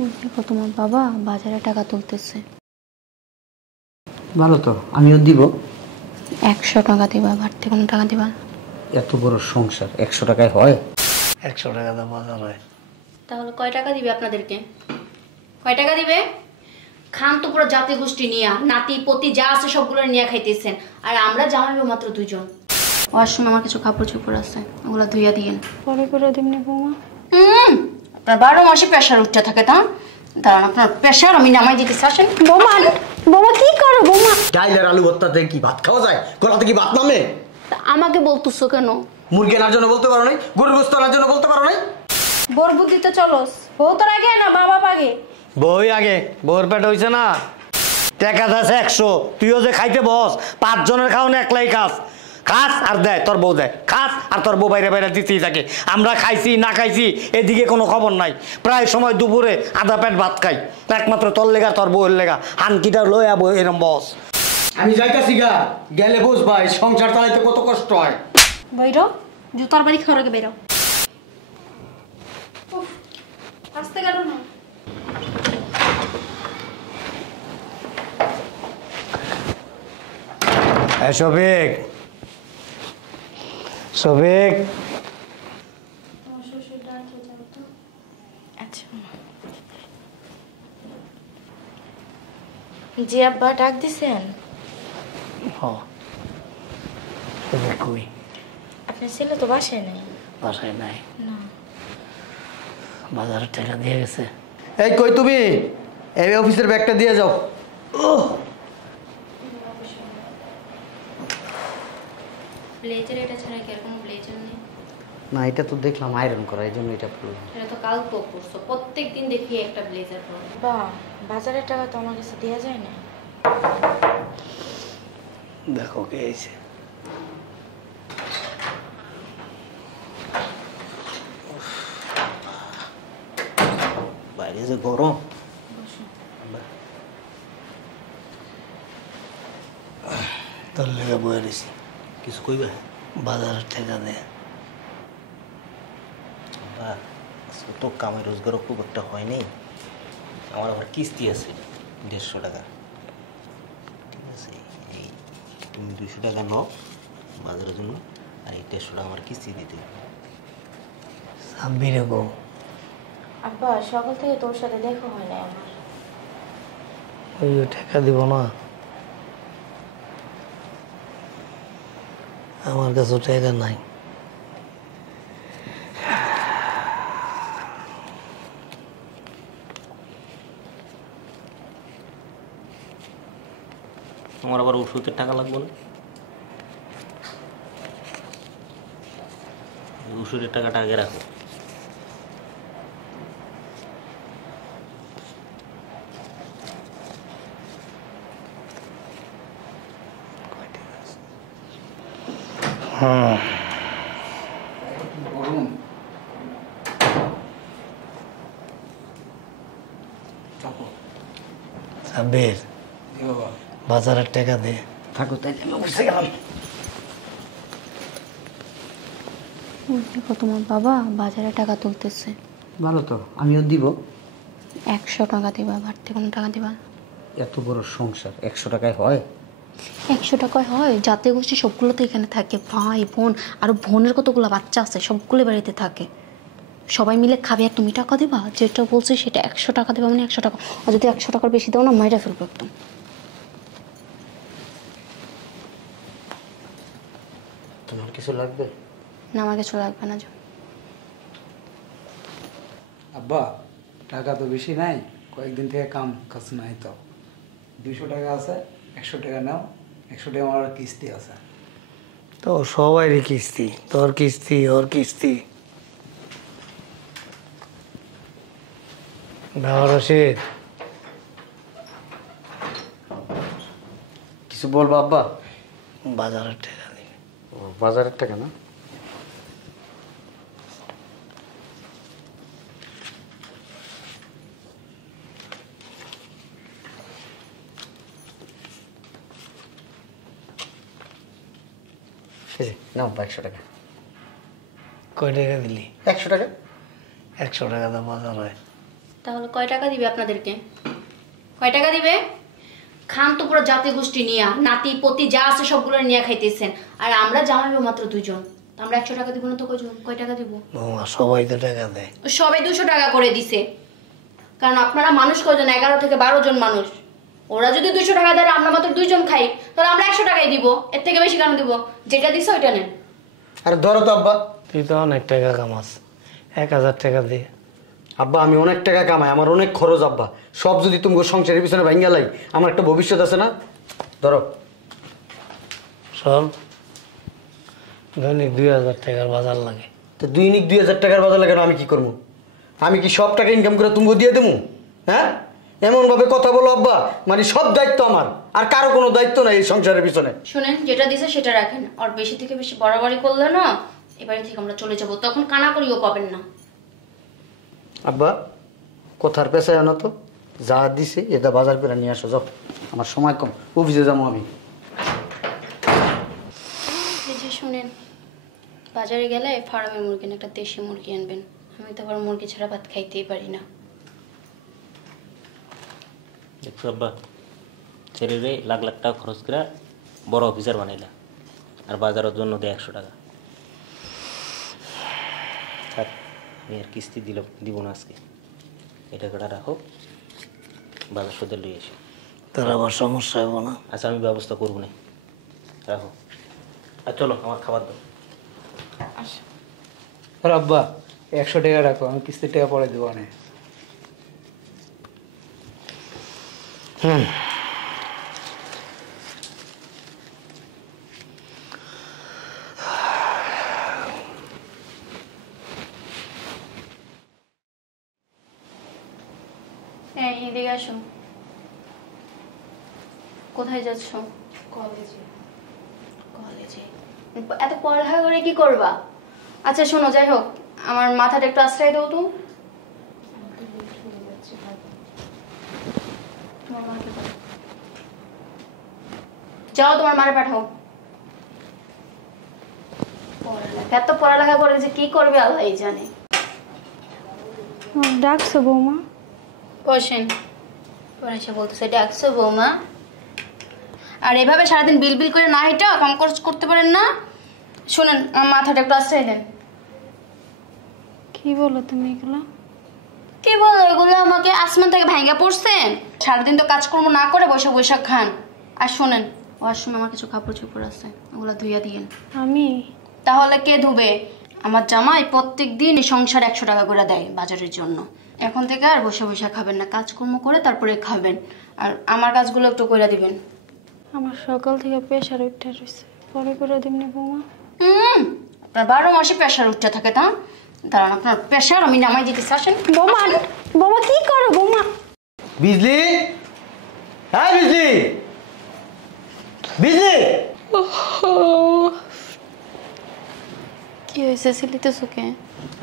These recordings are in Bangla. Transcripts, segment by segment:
ওই দেখো তোমার বাবা বাজারে টাকা তুলতেছে। ভালো তো, আমিও দিব। 100 টাকা দিবা, বাড়তি কোনো টাকা দিবা? এত বড় সংসার 100 টাকায় হয়? 100 টাকা দাম বাজার হয়। তাহলে কয় টাকা দিবে আপনাদেরকে? কয় টাকা দিবে? খান তো পুরো জাতি গোষ্ঠী নিয়া, নাতি পতি যা আছে সবগুলো নিয়ে খাইতেছেন, আর আমরা জামাইবো মাত্র 2 জন। ওয়াশরুমে আমার কিছু কাপড় চোপড় আছে, ওগুলো ধুইয়া দিয়েন। পরে করে দিমনি বৌমা। আপনার 12 মাসে প্রেশার উঠতে থাকে তা দাঁড়ান, আপনার প্রেশার আমি নামাই দিতেছি। আসেন বৌমা। বৌমা কি করো বৌমা? ডাইলের আলু ভর্তাতে কি ভাত খাওয়া যায়? গলাতে কি ভাত নামে? আমাকে বলতেছো কেন? মুরগি আনার জন্য বলতে পারো নাই? গরুর গোশত আনার জন্য বলতে পারো নাই? বোর বুদ্ধিতে চলোস, বউ তোর আগে না মা বাবা আগে? বই আগে, বউর পেট হইছে না, টাকা আছে 100, তুইও যে খাইতে বস 5 জনের খাওয়ানো একলাই খাস, খাস আর দেয় তোর বউ দেয়, খাস আর তোর বউ বাইরে বাইরে দিতেই থাকে। আমরা খাইছি না খাইছি এদিকে কোনো খবর নাই, প্রায় সময় দুপুরে আধা পেট ভাত খাই, একমাত্র তোর লেগা তোর বউয়ের লেগা হানকিটা লয়ে আবো এরম বস। আমি যাইতাছি গা, গেলে বুঝ ভাই সংসার চালাইতে কত কষ্ট হয়। বাইরো, জুতার বাড়ি খাওয়ার আগে বাইরো। আসতে গেল না। শফিক, শফিক, আচ্ছা জি আব্বা ডাক দিছেন? কই? আপনার ছেলে তো বাসায় নাই। বাসায় নাই? না। বাজারের টাকা দিয়ে গেছে। এই কই তুমি? এই অফিসের ব্যাগটা দিয়ে যাও। ব্লেজার এটা ছাড়া কি আর কোনো ব্লেজার নেই? না, এটা তো দেখলাম আয়রন করা, এই জন্য এটা পরলাম। এটা তো কাল তো পরছো, প্রত্যেকদিন দেখি একটা ব্লেজার পরো। বা বাজারের টাকা তো আমার কাছে দেওয়া যায় না। দেখো কে এসে। বাইরে যে গরম। তোর লেগে বয়ে রয়েছি, কিছু কইবে? বাজারের টাকা দে। তো কামাই রোজগার খুব একটা হয়নি, আমার আবার কিস্তি আছে 150 টাকা। ঠিক আছে, এই তুমি 200 টাকা নাও বাজারের জন্য, আর এই 150 টাকা আমার কিস্তি দিতে। সাব্বিরে গো, আব্বা সকাল থেকে তোর সাথে দেখা হয় না আমার। ওই টাকা দিব না, আমার কাছে টাকা নাই। তোমার আবার ওষুধের টাকা লাগবে না? ওষুধের টাকাটা আগে রাখো। হুম, সাব্বির বাজারের টাকা দে। থাকো তাই, আমি বুঝতে গেলাম। ওই দেখো তোমার বাবা বাজারে টাকা তুলতেছে। ভালো তো, আমিও দিব। 100 টাকা দিবা, বাড়তি কোনো টাকা দিবা? এত বড় সংসার 100 টাকায় হয়? 100 টাকায় হয়? জাতীয় গোষ্ঠী সবগুলো তো এখানে থাকে, ভাই বোন আর বোনের কতগুলো বাচ্চা আছে, সবগুলো বাড়িতে থাকে। সবাই মিলে খাবে আর তুমি টাকা দিবা? যেটা বলছি সেটা 100 টাকা দেবা মানে 100 টাকা, আর যদি 100 টাকার বেশি দাও না মাইরা ফেলবো একদম। তোমার কিছু লাগবে? না আমার কিছু লাগবে না। আব্বা টাকা তো বেশি নাই, কয়েকদিন থেকে কাম কাজ নাই, তো 200 টাকা আছে, 100 টাকা নাও, 100 টাকা আমার কিস্তি আছে। তো সবাইরই কিস্তি, তোর কিস্তি ওর কিস্তি। রশিদ, কিছু বলবো আব্বা? বাজারের টাকা দিবি। বাজারের টাকা না? নাও 100 টাকা। কয় টাকা দিলি? 100 টাকা। 100 টাকা তো বাজার হয়। তাহলে কয় টাকা দিবে আপনাদেরকে? কয় টাকা দিবে? খান তো পুরো জাতি গোষ্ঠী নিয়া, নাতি পতি যা আছে সবগুলো নিয়ে খাইতেছেন। আর আমরা জামাই বউ মাত্র 2 জন, আমরা 100 টাকা দিব না তো কয়জন? কয় টাকা দিব? বৌমা সবাই তো টাকা দেয়। সবাই 200 টাকা করে দিছে, কারণ আপনারা মানুষ কয়জন? 11 থেকে 12 জন মানুষ। ওরা যদি 200 টাকা দেয়, আমরা মাত্র 2 জন খাই, তাহলে আমরা 100 টাকাই দিব। এর থেকে বেশি কেন দিব? যেটা দিছে ওইটা নেন। আরে ধরো তো আব্বা, তুই তো অনেক টাকা কামাস, 1000 টাকা দে। আব্বা আমি অনেক টাকা কামাই, আমার অনেক খরচ আব্বা। সব যদি তুমি সংসারের পিছনে ভাঙ্গা লাই, আমার একটা ভবিষ্যৎ আছে না? ধরো। শোন, দৈনিক 2000 টাকার বাজার লাগে। তো দৈনিক 2000 টাকার বাজার লাগে না, আমি কি করবো? আমি কি সব টাকা ইনকাম করে তুমি দিয়ে দেবো? হ্যাঁ, এমনভাবে কথা বলো আব্বা, মানে সব দায়িত্ব আমার, আর কারো কোনো দায়িত্ব নাই এই সংসারের পিছনে। শুনেন, যেটা দিছে সেটা রাখেন। আর বেশি থেকে বেশি বাড়াবাড়ি করলে না, এবারে থেকে আমরা চলে যাব, তখন কানা করিও পাবেন না। আব্বা কথার পেছায় আনো তো, যা দিছে এটা বাজার করে নিয়ে আসো, যাও, আমার সময় কম, অফিসে যাবো আমি। এই যে শুনেন, বাজারে গেলে ফার্মের মুরগি না, একটা দেশি মুরগি আনবেন। আমি তো আবার মুরগি ছাড়া ভাত খাইতেই পারি না। দেখছো আব্বা, ছেলেরে লাখ লাখ টাকা খরচ করে বড় অফিসার বানাইলা, আর বাজারের জন্য দেয় 100 টাকা। থাক, আমি আর কিস্তি দিব না আজকে। এই টাকাটা রাখো, বাজার সদে লই এসো। তোর আবার সমস্যা হবো না? আচ্ছা, আমি ব্যবস্থা করবো না, রাখো। আর চলো, আমার খাবার দাও। আর আব্বা 100 টাকা রাখো, আমি কিস্তির টাকা পরে দেবো না। হ্যাঁ, এদিকে আসো। কোথায় যাচ্ছ? কলেজে। কলেজে? এত পড়ালেখা করে কি করবা? আচ্ছা শোনো, যাই হোক, আমার মাথাটা একটু আশ্রয় দাও তো। তোমার মাকে বলো। যাও, তোমার মারে পাঠাও। এত পড়ালেখা করে যে কি করবে আল্লাহই জানে। ডাকছো বৌমা? বসেন। পড়াশা বলতেছে ডাকছো বৌমা? আর এভাবে সারাদিন বিল বিল করে না এটা কাম করতে পারেন না? শোনেন, আমার মাথাটা একটু আশ্রয় দেন। কি বলো তুমি এগুলো? কি বলো এগুলো? আমাকে আসমান থেকে ভাঙা পড়ছেন? সারাদিন তো কাজকর্ম না করে বসে বসে খান। আর শোনেন, ওয়াশরুমে আমার কিছু কাপড় চোপড় আছে, ওগুলো ধুইয়া দিয়েন। আমি? তাহলে কে ধুবে? আমার জামাই প্রত্যেক দিন সংসার 100 টাকা করে দেয় বাজারের জন্য। এখন থেকে আর বসে বসে খাবেন না, কাজকর্ম করে তারপরে খাবেন। আর আমার কাজগুলো একটু করে দিবেন। আমার সকাল থেকে প্রেশার উঠে রয়েছে, পরে করে দিবনি বৌমা? আপনার 12 মাসে প্রেশার উঠতে থাকে, তা দাঁড়ান, আপনার প্রেশার আমি নামাই দিতেছি। আসেন। বৌমা, বৌমা কি করো বৌমা? বিজলি, হ্যাঁ বিজলি, বিজলি। কি হয়েছে? সিলিতেছো কে?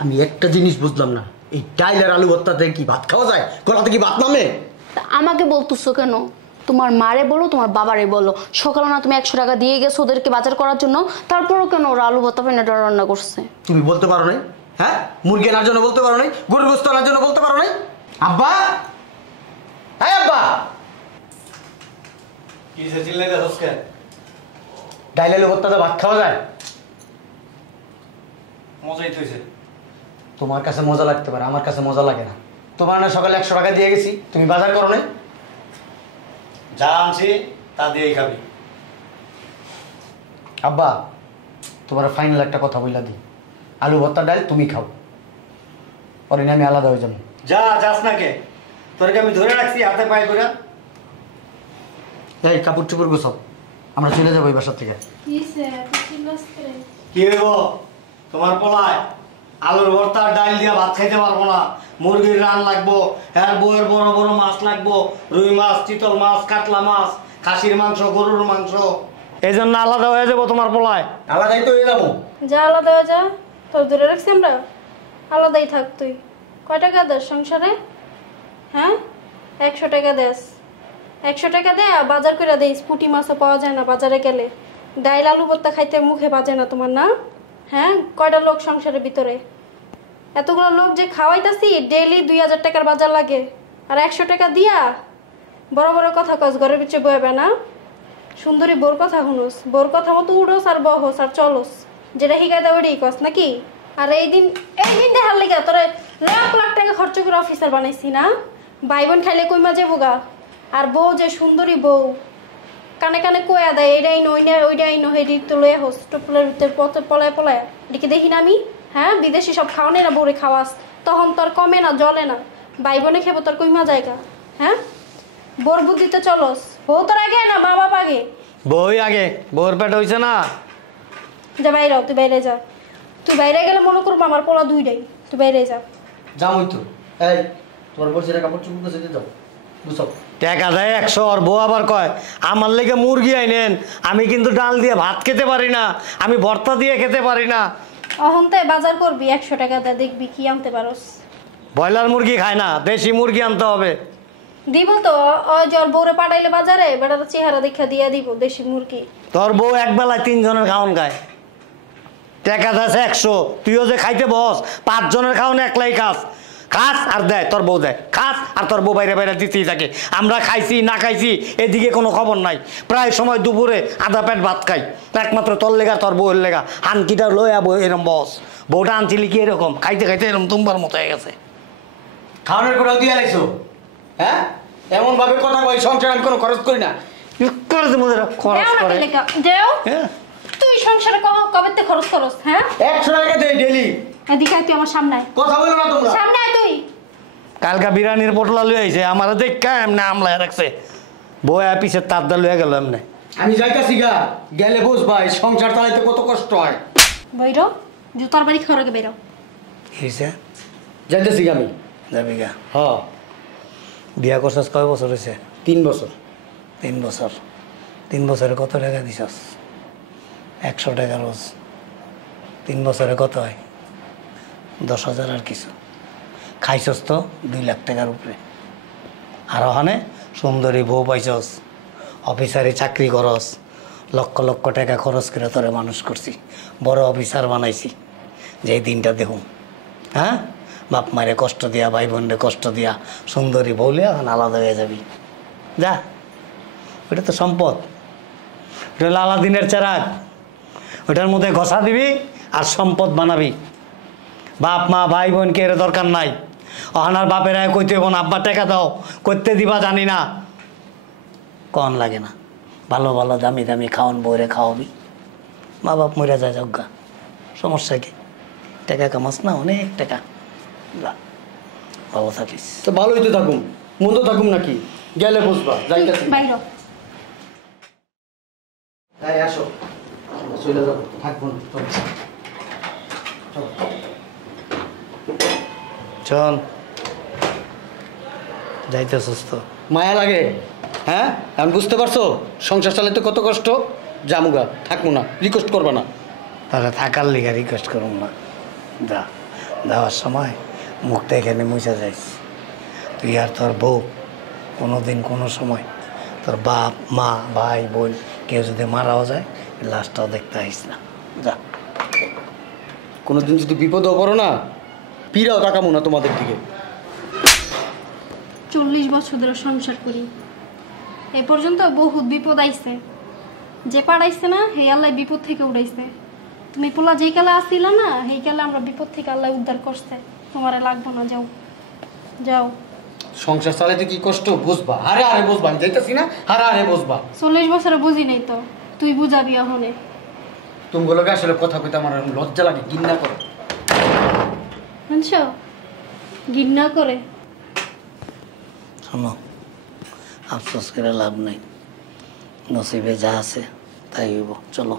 আমি একটা জিনিস বুঝলাম না, এই ডাইল আর আলু ভর্তাতে কি ভাত খাওয়া যায়? গলাতে কি ভাত নামে? আমাকে বলতেছো কেন? তোমার মারে বলো, তোমার বাবারে বলো। সকালে না তুমি 100 টাকা দিয়ে গেছো ওদেরকে বাজার করার জন্য, তারপরও কেন ওরা আলু ভর্তা পেনাটা রান্না করছে? তুমি বলতে পারো নাই? হ্যাঁ, মুরগি আনার জন্য বলতে পারো নাই? গরুর গোশত আনার জন্য বলতে পারো নাই? আব্বা, হ্যাঁ আব্বা, কি সে চিল্লাইতে হস কেন? ডাইল আলু ভর্তাতে ভাত খাওয়া যায়? মজাই তুইছে। তোমার কাছে মজা লাগতে পারে, আমার কাছে মজা লাগে না। তোমার না সকালে 100 টাকা দিয়ে গেছি, তুমি বাজার করো নাই? যা আনছি তা দিয়েই খাবি। আব্বা, তোমার ফাইনাল একটা কথা বইলা দিই, আলু ভর্তা ডাল তুমি খাও, পরে না আমি আলাদা হয়ে যাবো। যা, যাস না কে? তোরকে আমি ধরে রাখছি হাতে পায়ে করে। এই কাপড় চোপড় গোছাও, আমরা চলে যাবো এই বাসার থেকে। কি হইব? তোমার পোলায় আলুর ভর্তা ডাল দিয়ে ভাত খাইতে পারবো না, মুরগির রান লাগবো, হ্যাঁ বউয়ের বড় বড় মাছ লাগবো, রুই মাছ, চিতল মাছ, কাতলা মাছ, খাসির মাংস, গরুর মাংস। এই জন্য আলাদা হয়ে যাবো তোমার পোলায়। আলাদাই তো হয়ে যাবো। যা আলাদা হয়ে যা, তোর ধরে রাখছি আমরা, আলাদাই থাক তুই। কয় টাকা দেস সংসারে? হ্যাঁ, 100 টাকা দেস। 100 টাকা দে, আর বাজার করে দেই। পুঁটি মাছও পাওয়া যায় না বাজারে গেলে। ডাইল আলু ভর্তা খাইতে মুখে বাজে না তোমার, না? হ্যাঁ, কয়টা লোক সংসারের ভিতরে? এতগুলো লোক যে খাওয়াইতাছি ডেইলি 2000 টাকার বাজার লাগে, আর 100 টাকা দিয়া বড় বড় কথা কস, ঘরের পিছে বইবে না। সুন্দরী বোর কথা শুনোস, বোর কথা মতো উড়োস আর বহস আর চলোস, যেটা শিখাই দেওয়া ওইটাই কস নাকি। আর এই দিন দেখার লেগে তোরে লাখ লাখ টাকা খরচ করে অফিসার বানাইছি না। ভাই বোন খাইলে কই মাঝে বোগা, আর বউ যে সুন্দরী বউ কানে কানে কয়া দেয় এটাই নো ওইটাই নো, হেডি তো লয়ে হোস টুপলের ভিতরে পথে পলায় পলায়, এদিকে দেখি না আমি। হ্যাঁ, বিদেশি সব খাওয়ানে না বউরে খাওয়াস, তখন তোর কমে না জ্বলে না। ভাই বোনে খেবো তোর কইমা জায়গা। হ্যাঁ, বোর বুদ্ধিতে চলস, বউ তোর আগে না মা বাবা আগে? বই আগে, বউর পেট হইছে না। যা বাইরে, তুই বাইরে যা। তুই বাইরে গেলে মনে করবো আমার পোলা দুইটাই। তুই বাইরে যা। যাওই তো। এই তোমার বলছি কাপড় চুপড় করে যাও, বুঝছো? টাকা দেয় 100, আর বউ আবার কয় আমার লেগে মুরগি আইনেন, আমি কিন্তু ডাল দিয়ে ভাত খেতে পারি না, আমি ভর্তা দিয়ে খেতে পারি না। অহন তাই বাজার করবি 100 টাকা দে, দেখবি কি আনতে পারস। ব্রয়লার মুরগি খায় না, দেশি মুরগি আনতে হবে। দিব তো, ওই জল বউরে পাঠাইলে বাজারে বেটার চেহারা দেখা দিয়ে দিব দেশি মুরগি। তোর বউ একবেলায় 3 জনের খাওয়ান খায়, টাকা দেয় 100, তুইও যে খাইতে বস 5 জনের খাওয়ান একলাই খাস, খাস আর দেয় তোর বউ দেয়, খাস আর তোর বউ বাইরে বাইরে দিতেই থাকে। আমরা খাইছি না খাইছি এদিকে কোনো খবর নাই, প্রায় সময় দুপুরে আধা পেট ভাত খাই, একমাত্র তোর লেগা তোর বউয়ের লেগা। হানকিটা লইয়া বউ এরম বস, বউটা আনছিলি কি এরকম খাইতে খাইতে এরকম তোমার মতো হয়ে গেছে। খাওয়ানোর করে দিয়ে আলাইছো? হ্যাঁ, এমন ভাবে কথা কই, সংসার আমি কোনো খরচ করি না। করে দেবো খরচ দেও না করে। লেখা দেও। হ্যাঁ, তুই সংসারে কবেতে খরচ করস? হ্যাঁ, 100 টাকা দেই ডেইলি। এদিকে আয়, তুই আমার সামনে আয়। কথা বলো না তোমরা। সামনে আয় তুই। কালকা বিরিয়ানির পোটলা লুয়ে আইছে, আমার দেখা এমনি আমলায় রাখছে, বউ পিছে তার দা লুয়ে গেল এমনি। আমি যাইতাছি গা, গেলে বুঝ ভাই সংসার চালাইতে কত কষ্ট হয়। বইরো, জুতার বাড়ি খাওয়ার আগে বেরো। হিসে যাইতাছি গা আমি। যাবি গা? হ্যাঁ, বিয়া করছস কয় বছর হয়েছে? 3 বছর। 3 বছর। 3 বছরে কত টাকা দিছস? 100 টাকা রোজ। 3 বছরে কত হয়? 10,000 আর কিছু। খাইছস তো 2 লাখ টাকার উপরে। আর ওখানে সুন্দরী বউ পাইছস, অফিসারে চাকরি করস, লক্ষ লক্ষ টাকা খরচ করে তোরে মানুষ করছি, বড় অফিসার বানাইছি। যে দিনটা দেখুন, হ্যাঁ, বাপ মায়ের কষ্ট দিয়া, ভাই বোনরে কষ্ট দিয়া, সুন্দরী বউলে এখন আলাদা হয়ে যাবি। যা, ওটা তো সম্পদ, ওটা হলো আলাদিনের চেরাগ, ওটার মধ্যে ঘষা দিবি আর সম্পদ বানাবি। বাপ মা ভাই বোনকে এর দরকার নাই। অহানার বাপেরা কইতে বোন আব্বা টাকা দাও, করতে দিবা জানি না, কন লাগে না। ভালো ভালো দামি দামি খাওয়ান বইরে খাওয়াবি, মা বাপ মরে যায় যজ্ঞা, সমস্যা কি? টাকা কামাস না, অনেক টাকা। যা, ভালো থাকিস। তো ভালোই তো থাকুম, মন্দ থাকুম নাকি? গেলে বুঝবা। যাইতাছি। বাইরো। তাই আসো, চলে যাবো, থাকবো না। চল। চল, যাইতেছিস তো? মায়া লাগে, হ্যাঁ? আমি বুঝতে পারছো সংসার চালাইতে কত কষ্ট। জামুগা, থাকবো না, রিকোয়েস্ট করবা না। তাহলে থাকার লিগা রিকোয়েস্ট করুন না। যা, যাওয়ার সময় মুখটা এখানে মুছা যাইস। তুই আর তোর বউ কোনো দিন কোনো সময় তোর বাপ মা ভাই বোন কেউ যদি মারাও যায়, লাশটাও দেখতে আইস না। যা। কোনোদিন যদি বিপদেও পড়ো না, পিরাও তাকাবো না তোমাদের দিকে। 40 বছর ধরে সংসার করি, এ পর্যন্ত বহুত বিপদ আইছে, যে পাড়াইছে না হে আল্লাহ বিপদ থেকে উড়াইছে। তুমি পোলা যেই কালে আসিলা না, সেই কালে আমরা বিপদ থেকে আল্লাহ উদ্ধার করছে। তোমারে লাগবো না, যাও যাও। সংসার চালাইতে কি কষ্ট বুঝবা, হারে হারে বুঝবা। আমি যাইতাছি না, হারে হারে বুঝবা। 40 বছরে বুঝি নাই তো, তুই বুঝাবি এখনে। তুমগুলোকে আসলে কথা কইতে আমার লজ্জা লাগে, ঘৃণা করে। শুনছো, ঘৃণা করে। শোনো, আফসোস করে লাভ নেই, নসিবে যা আছে তাই হইব। চলো।